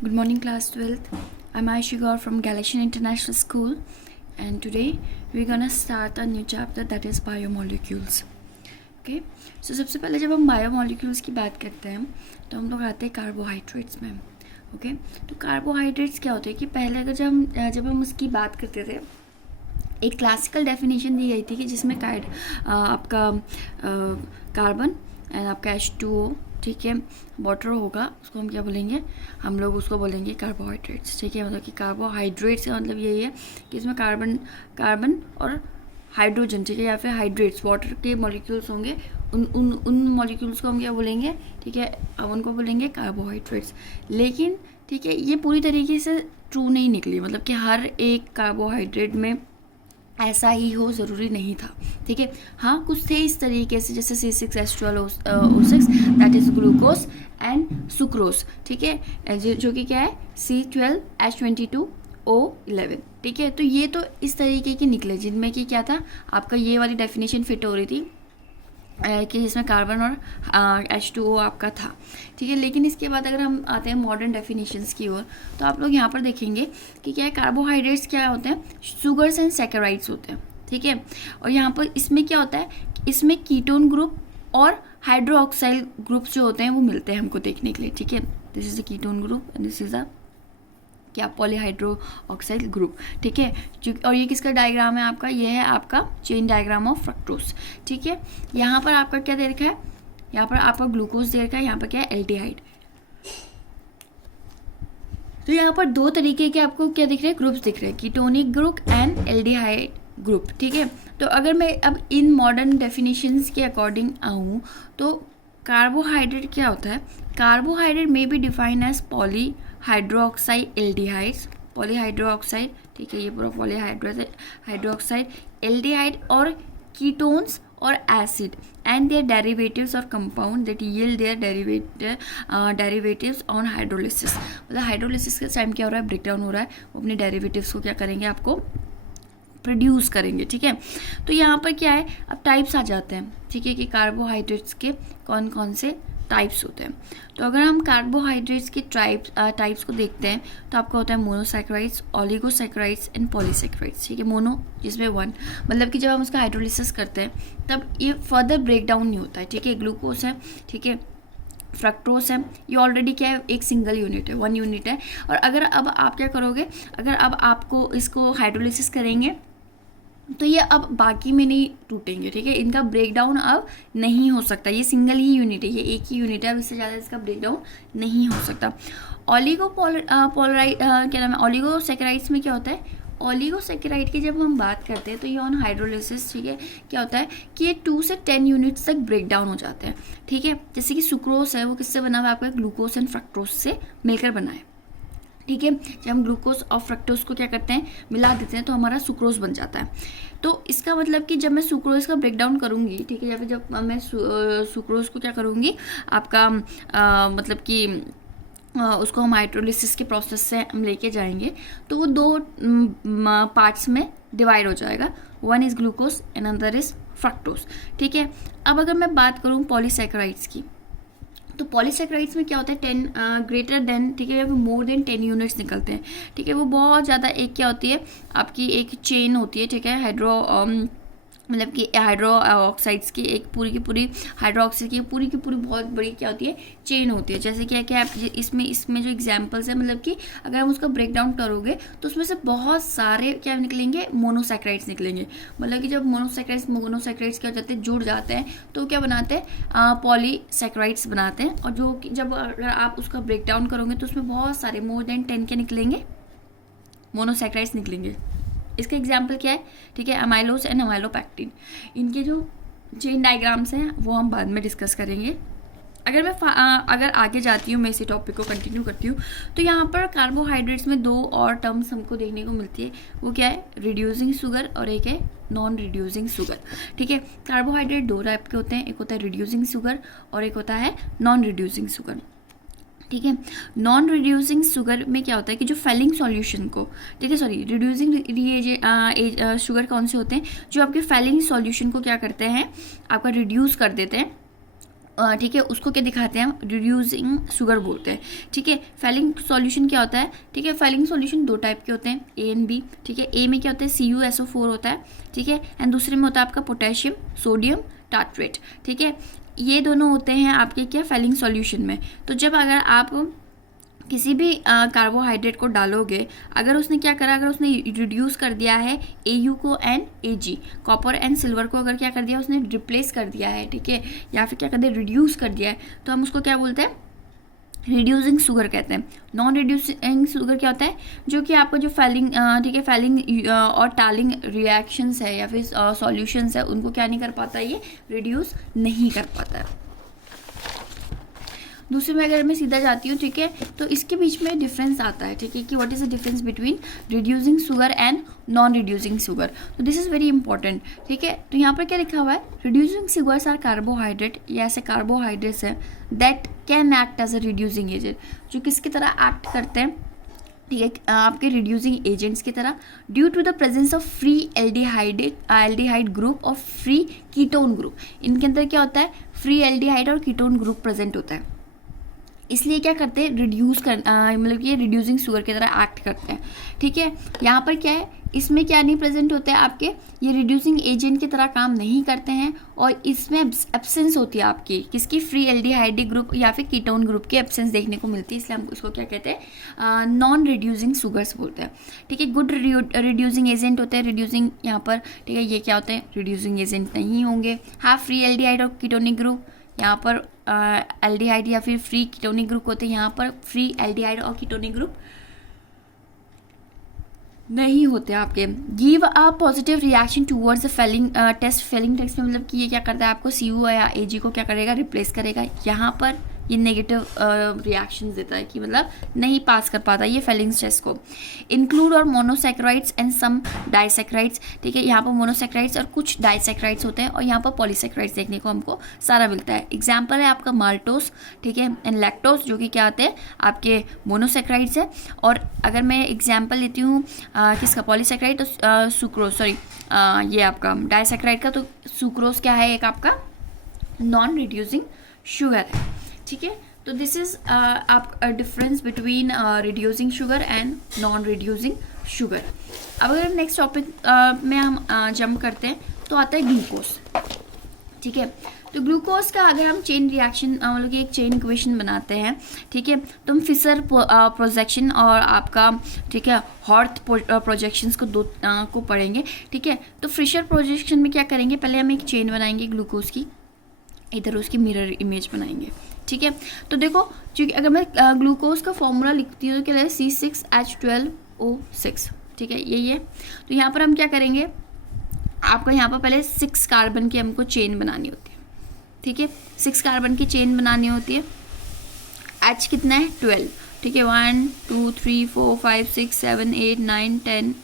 Good morning, class 12th. I'm Aisha Gaur from Galatian International School, and today we're gonna start a new chapter that is biomolecules. Okay, so सबसे पहले जब हम biomolecules की बात करते हैं तो हम लोग आते हैं कार्बोहाइड्रेट्स में. ओके, तो कार्बोहाइड्रेट्स क्या होते हैं कि पहले अगर जब हम उसकी बात करते थे, एक क्लासिकल डेफिनेशन दी गई थी कि जिसमें आपका कार्बन एंड आपका H2O, ठीक है, वाटर होगा, उसको हम क्या बोलेंगे, हम लोग उसको बोलेंगे कार्बोहाइड्रेट्स. ठीक है, मतलब कि कार्बोहाइड्रेट्स का मतलब यही है कि इसमें कार्बन और हाइड्रोजन, ठीक है, या फिर हाइड्रेट्स, वाटर के मॉलिक्यूल्स होंगे, उन मॉलिक्यूल्स को हम क्या बोलेंगे, ठीक है, अब उनको बोलेंगे कार्बोहाइड्रेट्स. लेकिन ठीक है, ये पूरी तरीके से ट्रू नहीं निकली, मतलब कि हर एक कार्बोहाइड्रेट में ऐसा ही हो ज़रूरी नहीं था. ठीक है, हाँ कुछ थे इस तरीके से, जैसे C6H12O6 that is glucose and sucrose. ठीक है, जो कि क्या है C12H22O11. ठीक है, तो ये तो इस तरीके के निकले जिनमें कि क्या था, आपका ये वाली डेफिनेशन फिट हो रही थी कि जिसमें कार्बन और H2O आपका था. ठीक है, लेकिन इसके बाद अगर हम आते हैं मॉडर्न डेफिनेशंस की ओर, तो आप लोग यहाँ पर देखेंगे कि क्या है, कार्बोहाइड्रेट्स क्या होते हैं, शुगर्स एंड सैकराइड्स होते हैं. ठीक है, और यहाँ पर इसमें क्या होता है, इसमें कीटोन ग्रुप और हाइड्रोक्साइल ग्रुप्स जो होते हैं वो मिलते हैं हमको देखने के लिए. ठीक है, this is the ketone group and this is the क्या पॉलीहाइड्रोक्साइल ग्रुप. ठीक है, और ये किसका डायग्राम है आपका, ये है आपका चेन डायग्राम ऑफ फ्रक्टोज. ठीक है, यहाँ पर आपका क्या दे रखा है, यहाँ पर आपका ग्लूकोज दे रखा है, यहाँ पर क्या है एल्डिहाइड. तो यहाँ पर दो तरीके के आपको क्या दिख रहे हैं, ग्रुप्स दिख रहे हैं, ketonic group and aldehyde group. ठीक है, तो अगर मैं अब इन मॉडर्न डेफिनेशंस के अकॉर्डिंग आऊँ तो कार्बोहाइड्रेट क्या होता है, carbohydrate may be defined as polyhydroxide aldehydes, polyhydroxide. ठीक है, ये पूरा पॉलीहाइड्रोक्साइड एल्डिहाइड और कीटोन्स और acid and their derivatives or compound that yield their derivatives on hydrolysis. मतलब हाइड्रोलिसिस के टाइम क्या हो रहा है, ब्रेकडाउन हो रहा है, वो अपने डेरिवेटिव्स को क्या करेंगे, आपको प्रोड्यूस करेंगे. ठीक है, तो यहाँ पर क्या है, अब टाइप्स आ जाते हैं. ठीक है, कि कार्बोहाइड्रेट्स के कौन कौन से टाइप्स होते हैं. तो अगर हम कार्बोहाइड्रेट्स के टाइप्स को देखते हैं तो आपका होता है मोनोसैकराइड्स, ऑलिगोसैकराइड्स एंड पॉलीसैकराइड्स. ठीक है, मोनो जिसमें वन, मतलब कि जब हम उसका हाइड्रोलिसिस करते हैं तब ये फर्दर ब्रेकडाउन नहीं होता है. ठीक है, ग्लूकोज है, ठीक है, फ्रक्टोज है, ये ऑलरेडी क्या है, एक सिंगल यूनिट है, वन यूनिट है. और अगर अब आप क्या करोगे, अगर अब आपको इसको हाइड्रोलिसिस करेंगे तो ये अब बाकी में नहीं टूटेंगे. ठीक है, इनका ब्रेकडाउन अब नहीं हो सकता, ये सिंगल ही यूनिट है, ये एक ही यूनिट है, अब इससे ज़्यादा इसका ब्रेकडाउन नहीं हो सकता. क्या नाम है, ऑलिगोसैकेराइड्स में क्या होता है, ऑलिगोसैकेराइड की जब हम बात करते हैं तो ये ऑन हाइड्रोलिसिस, ठीक है, क्या होता है कि ये 2 से 10 यूनिट्स तक ब्रेकडाउन हो जाते हैं. ठीक है, जैसे कि सुक्रोज है, वो किससे बना हुआ है, आपका ग्लूकोज एंड फ्रक्टोज से मिलकर बना है. ठीक है, जब हम ग्लूकोज और फ्रक्टोज को क्या करते हैं, मिला देते हैं तो हमारा सुक्रोज बन जाता है. तो इसका मतलब कि जब मैं सुक्रोज का ब्रेकडाउन करूँगी, ठीक है, या फिर जब मैं सुक्रोज को क्या करूँगी, आपका मतलब कि उसको हम हाइड्रोलिसिस के प्रोसेस से हम लेके जाएंगे तो वो दो पार्ट्स में डिवाइड हो जाएगा. One is glucose and another is fructose. ठीक है, अब अगर मैं बात करूँ पॉलीसैकराइड्स की, तो पॉलीसैकराइड्स में क्या होता है, 10 ग्रेटर देन, ठीक है, या फिर मोर देन 10 यूनिट्स निकलते हैं. ठीक है, वो बहुत ज़्यादा, एक क्या होती है आपकी एक चेन होती है. ठीक है, मतलब कि हाइड्रो ऑक्साइड्स की एक पूरी की पूरी, हाइड्रो ऑक्साइड की पूरी बहुत बड़ी क्या होती है, चेन होती है. जैसे क्या क्या इसमें जो एग्जांपल्स है, मतलब कि अगर हम उसका ब्रेक डाउन करोगे तो उसमें से बहुत सारे क्या निकलेंगे, मोनोसैकराइड्स निकलेंगे. मतलब कि जब मोनोसैकराइड्स क्या हो जाते हैं, जुड़ जाते हैं तो क्या बनाते हैं, पॉलीसैकराइड्स बनाते हैं. और जो जब अगर आप उसका ब्रेक डाउन करोगे तो उसमें बहुत सारे मोर देन 10 के निकलेंगे, मोनोसैकराइड्स निकलेंगे. इसका एग्जाम्पल क्या है, ठीक है, अमाइलोस एंड अमाइलोपैक्टिन. इनके जो चेन डायग्राम्स हैं वो हम बाद में डिस्कस करेंगे. अगर आगे जाती हूँ, मैं इसी टॉपिक को कंटिन्यू करती हूँ, तो यहाँ पर कार्बोहाइड्रेट्स में दो और टर्म्स हमको देखने को मिलती है. वो क्या है, रिड्यूसिंग शुगर और एक है नॉन रिड्यूसिंग शुगर. ठीक है, कार्बोहाइड्रेट दो टाइप के होते हैं, एक होता है रिड्यूसिंग शुगर और एक होता है नॉन रिड्यूसिंग शुगर. ठीक है, नॉन रिड्यूसिंग शुगर में क्या होता है कि जो फेलिंग सॉल्यूशन को, ठीक है, सॉरी, रिड्यूसिंग शुगर कौन से होते हैं, जो आपके फेलिंग सॉल्यूशन को क्या करते हैं, आपका रिड्यूस कर देते हैं ठीक है, उसको क्या दिखाते हैं हम, रिड्यूसिंग शुगर बोलते हैं। ठीक है, फेलिंग सॉल्यूशन क्या होता है, ठीक है, फेलिंग सॉल्यूशन दो टाइप के होते हैं, ए एंड बी। ठीक है, ए में क्या होता है, CuSO4 होता है। ठीक है, एंड दूसरे में होता है आपका पोटेशियम सोडियम टार्ट्रेट। ठीक है, ये दोनों होते हैं आपके क्या, फेलिंग सॉल्यूशन में। तो जब अगर आप किसी भी कार्बोहाइड्रेट को डालोगे, अगर उसने क्या करा, अगर उसने रिड्यूस कर दिया है AU को and AG, copper and silver को अगर क्या कर दिया, उसने रिप्लेस कर दिया है, ठीक है, या फिर क्या कर दिया, रिड्यूस कर दिया है, तो हम उसको क्या बोलते हैं, रिड्यूसिंग शुगर कहते हैं। नॉन रिड्यूसिंग शुगर क्या होता है, जो कि आपका जो फेलिंग, ठीक है, फेलिंग और टालिंग रिएक्शंस है या फिर सॉल्यूशंस है, उनको क्या नहीं कर पाता, ये रिड्यूस नहीं कर पाता है। दूसरे में अगर मैं सीधा जाती हूँ, ठीक है, तो इसके बीच में डिफरेंस आता है, ठीक है, कि what is the difference between reducing sugar and non reducing sugar. तो दिस इज वेरी इंपॉर्टेंट। ठीक है, तो यहाँ पर क्या लिखा हुआ है, रिड्यूसिंग शुगर्स आर कार्बोहाइड्रेट, या ऐसे कार्बोहाइड्रेट्स हैं that can act as a reducing agent, जो किसकी तरह एक्ट करते हैं, ठीक है, आपके रिड्यूसिंग एजेंट्स की तरह, due to the presence of free aldehyde group और फ्री कीटोन ग्रुप। इनके अंदर क्या होता है, फ्री एल्डिहाइड और कीटोन ग्रुप प्रेजेंट होता है, इसलिए क्या करते हैं, रिड्यूस कर, मतलब कि ये रिड्यूसिंग शुगर की तरह एक्ट करते हैं। ठीक है, यहाँ पर क्या है, इसमें क्या नहीं प्रेजेंट होते हैं आपके, ये रिड्यूसिंग एजेंट की तरह काम नहीं करते हैं, और इसमें एब्सेंस होती है आपकी किसकी, फ्री एल्डिहाइड ग्रुप या फिर कीटोन ग्रुप की एब्सेंस देखने को मिलती है, इसलिए हम उसको क्या कहते हैं, नॉन रिड्यूसिंग शुगर्स बोलते हैं। ठीक है, गुड रिड्यूसिंग एजेंट होते हैं रिड्यूसिंग यहाँ पर। ठीक है, ये क्या होते हैं, रिड्यूसिंग एजेंट नहीं होंगे। हाँ, फ्री एल्डिहाइड और कीटोनिक ग्रुप, यहाँ पर एल्डिहाइड या फिर फ्री कीटोनिक ग्रुप होते हैं, यहाँ पर फ्री एल्डिहाइड और कीटोनिक ग्रुप नहीं होते आपके। Give a positive reaction towards the Fehling test. Fehling test में मतलब कि ये क्या करता है, आपको CU या AG को क्या करेगा, रिप्लेस करेगा। यहाँ पर ये नेगेटिव रिएक्शन देता है कि मतलब नहीं पास कर पाता ये फेलिंग टेस्ट को। इंक्लूड और मोनोसेक्राइड्स एंड सम डाइसेक्राइड्स। ठीक है, यहाँ पर मोनोसेक्राइड्स और कुछ डाइसेक्राइड्स होते हैं, और यहाँ पर पॉलीसेक्राइड्स देखने को हमको सारा मिलता है। एग्जाम्पल है आपका माल्टोस, ठीक है, एंड लैक्टोस, जो कि क्या आते हैं, आपके मोनोसेक्राइड्स है। और अगर मैं एग्जाम्पल लेती हूँ किसका, पॉलीसेक्राइड, तो सुक्रोज, सॉरी ये आपका डाइसेक्राइड का, तो सुक्रोज क्या है, एक आपका नॉन रिड्यूसिंग शुगर है। ठीक है, तो दिस इज आप difference between reducing sugar and non reducing sugar. अब अगर नेक्स्ट टॉपिक में हम जंप करते हैं, तो आता है ग्लूकोज। ठीक है, तो ग्लूकोज का अगर हम चेन रिएक्शन, मतलब कि एक चेन इक्वेशन बनाते हैं, ठीक है, तो हम फिशर प्रोजेक्शन और आपका, ठीक है, हॉर्थ प्रोजेक्शंस को दो को पढ़ेंगे। ठीक है, तो फिशर प्रोजेक्शन में क्या करेंगे, पहले हम एक चेन बनाएंगे ग्लूकोज की, इधर उसकी मिरर इमेज बनाएंगे। ठीक है, तो देखो, क्योंकि अगर मैं ग्लूकोज का फॉर्मूला लिखती हूँ, तो क्या है, C6H12O6। ठीक है, यही है। तो यहाँ पर हम क्या करेंगे, आपको यहाँ पर पहले 6 कार्बन की हमको चेन बनानी होती है। ठीक है, 6 कार्बन की चेन बनानी होती है। H कितना है, 12। ठीक है, 1 2 3 4 5 6 7 8 9 10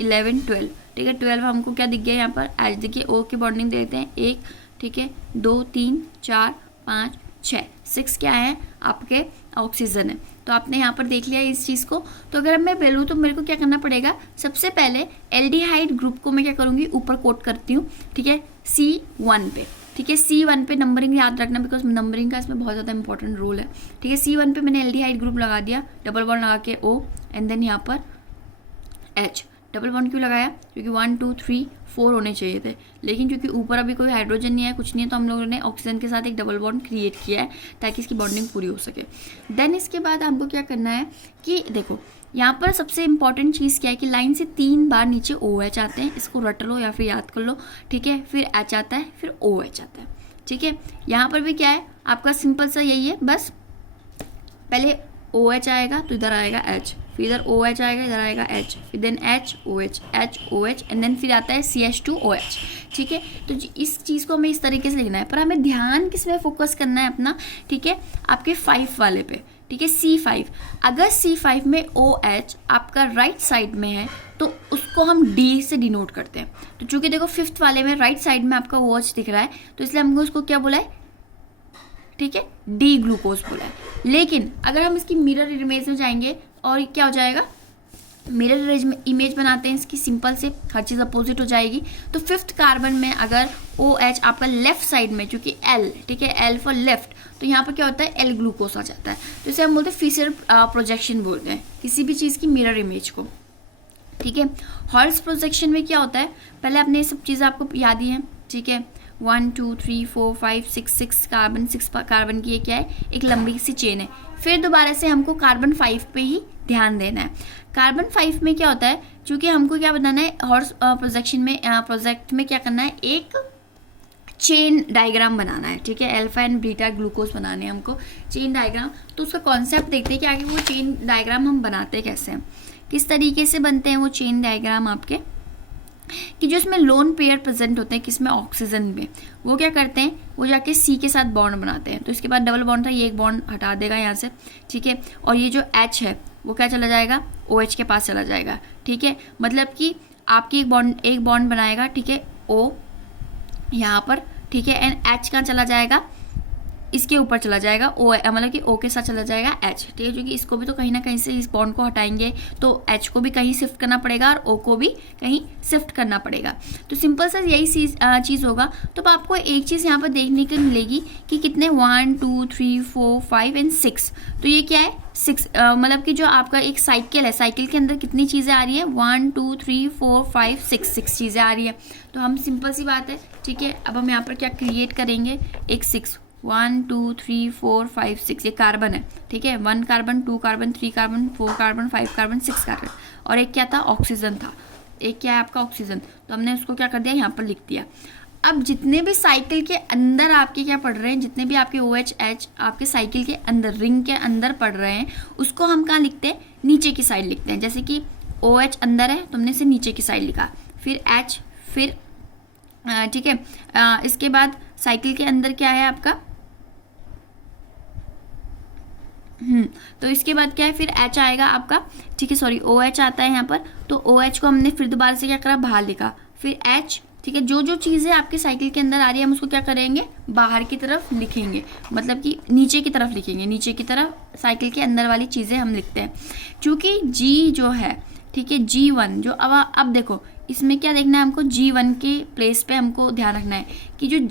11 12। ठीक है, 12 हमको क्या दिख गया यहाँ पर, H देखिए, O की बॉन्डिंग देते हैं 1, ठीक है, 2 3 4 5 6, 6 क्या है, आपके ऑक्सीजन है। तो आपने यहाँ पर देख लिया इस चीज़ को। तो अगर मैं बोलूँ, तो मेरे को क्या करना पड़ेगा, सबसे पहले एल्डिहाइड ग्रुप को मैं क्या करूँगी, ऊपर कोट करती हूँ। ठीक है, C1 पे। ठीक है, C1 पे नंबरिंग याद रखना, बिकॉज नंबरिंग का इसमें बहुत ज़्यादा इंपॉर्टेंट रोल है। ठीक है, C1 पे मैंने एल्डिहाइड ग्रुप लगा दिया, डबल बॉन्ड लगा के O, एंड देन यहाँ पर H। डबल बॉन्ड क्यों लगाया, क्योंकि 1 2 3 4 होने चाहिए थे, लेकिन क्योंकि ऊपर अभी कोई हाइड्रोजन नहीं है, कुछ नहीं है, तो हम लोगों ने ऑक्सीजन के साथ एक डबल बॉन्ड क्रिएट किया है ताकि इसकी बॉन्डिंग पूरी हो सके। देन इसके बाद हमको क्या करना है कि देखो, यहाँ पर सबसे इंपॉर्टेंट चीज़ क्या है कि लाइन से 3 बार नीचे OH आते हैं, इसको रट लो या फिर याद कर लो। ठीक है, फिर H आता है, फिर OH आता है। ठीक है, यहाँ पर भी क्या है, आपका सिंपल सा यही है, बस पहले OH आएगा तो इधर आएगा H, फिर इधर OH आएगा, इधर आएगा H, फिर then HOH HOH, and then फिर आता है CH2OH। ठीक है, तो इस चीज़ को हमें इस तरीके से लिखना है, पर हमें ध्यान किस में फोकस करना है अपना, ठीक है, आपके 5 वाले पे। ठीक है, C5, अगर C5 में OH आपका राइट साइड में है, तो उसको हम D से डिनोट करते हैं। तो चूँकि देखो 5th वाले में राइट साइड में आपका OH दिख रहा है, तो इसलिए हमको उसको क्या बोला है, ठीक है, डी ग्लूकोज बोला है। लेकिन अगर हम इसकी मिरर इमेज में जाएंगे, और क्या हो जाएगा, मिरर इमेज बनाते हैं इसकी, सिंपल से हर चीज़ अपोजिट हो जाएगी। तो 5th कार्बन में अगर OH आपका लेफ्ट साइड में, क्योंकि L, ठीक है, L फॉर लेफ्ट, तो यहाँ पर क्या होता है, L ग्लूकोस आ जाता है। तो इसे हम बोलते हैं फिशर प्रोजेक्शन बोलते हैं किसी भी चीज़ की मिरर इमेज को, ठीक है। हॉल्स प्रोजेक्शन में क्या होता है, पहले आपने ये सब चीज़ें आपको याद ही हैं, ठीक है। 1 2 3 4 5 6 कार्बन, 6 कार्बन की ये क्या है, एक लंबी सी चेन है। फिर दोबारा से हमको कार्बन 5 पे ही ध्यान देना है। कार्बन 5 में क्या होता है, चूँकि हमको क्या बताना है, हॉर्स प्रोजेक्शन में प्रोजेक्ट में क्या करना है, एक चेन डायग्राम बनाना है, ठीक है। अल्फा एंड बीटा ग्लूकोज बनाने हैं हमको चेन डायग्राम। तो उसका कॉन्सेप्ट देखते हैं कि आगे वो चेन डायग्राम हम बनाते कैसे हैं, किस तरीके से बनते हैं वो चेन डायग्राम आपके, कि जो इसमें लोन पेयर प्रेजेंट होते हैं किसमें, ऑक्सीजन में, वो क्या करते हैं, वो जाके C के साथ बॉन्ड बनाते हैं। तो इसके बाद डबल बॉन्ड था, ये एक बॉन्ड हटा देगा यहाँ से, ठीक है। और ये जो H है वो क्या चला जाएगा, OH के पास चला जाएगा, ठीक है। मतलब कि आपकी एक बॉन्ड बनाएगा, ठीक है, O यहाँ पर, ठीक है, एंड H कहाँ चला जाएगा, इसके ऊपर चला जाएगा, O मतलब कि O के साथ चला जाएगा H, ठीक है। क्योंकि इसको भी तो कहीं ना कहीं से इस बॉन्ड को हटाएंगे तो H को भी कहीं शिफ्ट करना पड़ेगा और O को भी कहीं शिफ्ट करना पड़ेगा। तो सिंपल सा यही चीज़ होगा। तो आपको एक चीज़ यहाँ पर देखने को मिलेगी कि कितने 1 2 3 4 5 एंड 6, तो ये क्या है 6, मतलब कि जो आपका एक साइकिल है, साइकिल के अंदर कितनी चीज़ें आ रही है, 1 2 3 4 5 6 चीज़ें आ रही है। तो हम सिंपल सी बात है, ठीक है। अब हम यहाँ पर क्या क्रिएट करेंगे, एक 6, 1 2 3 4 5 6, ये कार्बन है, ठीक है। 1 carbon, 2 carbon, 3 carbon, 4 carbon, 5 carbon, 6 carbon, और एक क्या था, ऑक्सीजन था। एक क्या है आपका, ऑक्सीजन। तो हमने उसको क्या कर दिया, यहाँ पर लिख दिया। अब जितने भी साइकिल के अंदर आपके क्या पढ़ रहे हैं, जितने भी आपके OH H आपके साइकिल के अंदर, रिंग के अंदर पढ़ रहे हैं, उसको हम कहाँ लिखते हैं, नीचे की साइड लिखते हैं। जैसे कि OH अंदर है, तो हमने इसे नीचे की साइड लिखा, फिर H, फिर ठीक है। इसके बाद साइकिल के अंदर क्या है आपका, तो इसके बाद क्या है, फिर H आएगा आपका, ठीक है, सॉरी OH आता है यहाँ पर। तो OH को हमने फिर दोबारा से क्या करा, बाहर लिखा, फिर H, ठीक है। जो जो चीज़ें आपके साइकिल के अंदर आ रही है हम उसको क्या करेंगे, बाहर की तरफ लिखेंगे, मतलब कि नीचे की तरफ लिखेंगे, नीचे की तरफ साइकिल के अंदर वाली चीज़ें हम लिखते हैं। चूँकि G जो है, ठीक है, G1 जो, अब देखो इसमें क्या देखना है हमको, G1 के प्लेस पे हमको ध्यान रखना है कि जो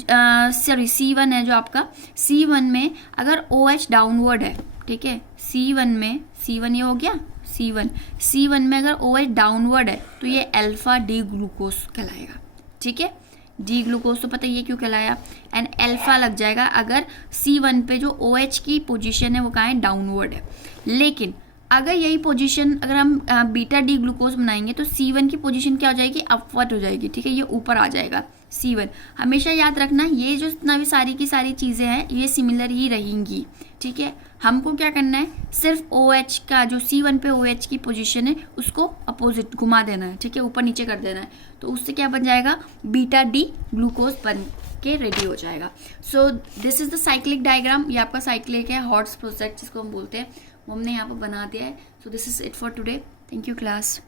सॉरी C1 है, जो आपका C1 में अगर OH डाउनवर्ड है, ठीक है, C1 में, C1 ये हो गया, C1 में अगर OH डाउनवर्ड है तो ये अल्फा डी ग्लूकोज कहलाएगा, ठीक है। डी ग्लूकोज तो पता ही है क्यों कहलाया, एंड अल्फा लग जाएगा अगर C1 पे जो OH की पोजीशन है वो कहाँ है, डाउनवर्ड है। लेकिन अगर यही पोजीशन अगर हम बीटा डी ग्लूकोज बनाएंगे तो C1 की पोजीशन क्या हो जाएगी, अपवर्ड हो जाएगी, ठीक है, ये ऊपर आ जाएगा C1। हमेशा याद रखना ये जो इतना भी सारी की सारी चीज़ें हैं ये सिमिलर ही रहेंगी, ठीक है। हमको क्या करना है, सिर्फ OH का जो C1 पे OH की पोजीशन है उसको अपोजिट घुमा देना है, ठीक है, ऊपर नीचे कर देना है। तो उससे क्या बन जाएगा, बीटा डी ग्लूकोज बन के रेडी हो जाएगा। So this is the cyclic diagram, ये आपका साइक्लिक है, हॉट्स प्रोजेक्ट जिसको हम बोलते हैं, वो हमने यहाँ पर बना दिया है। So this is it for today, thank you class.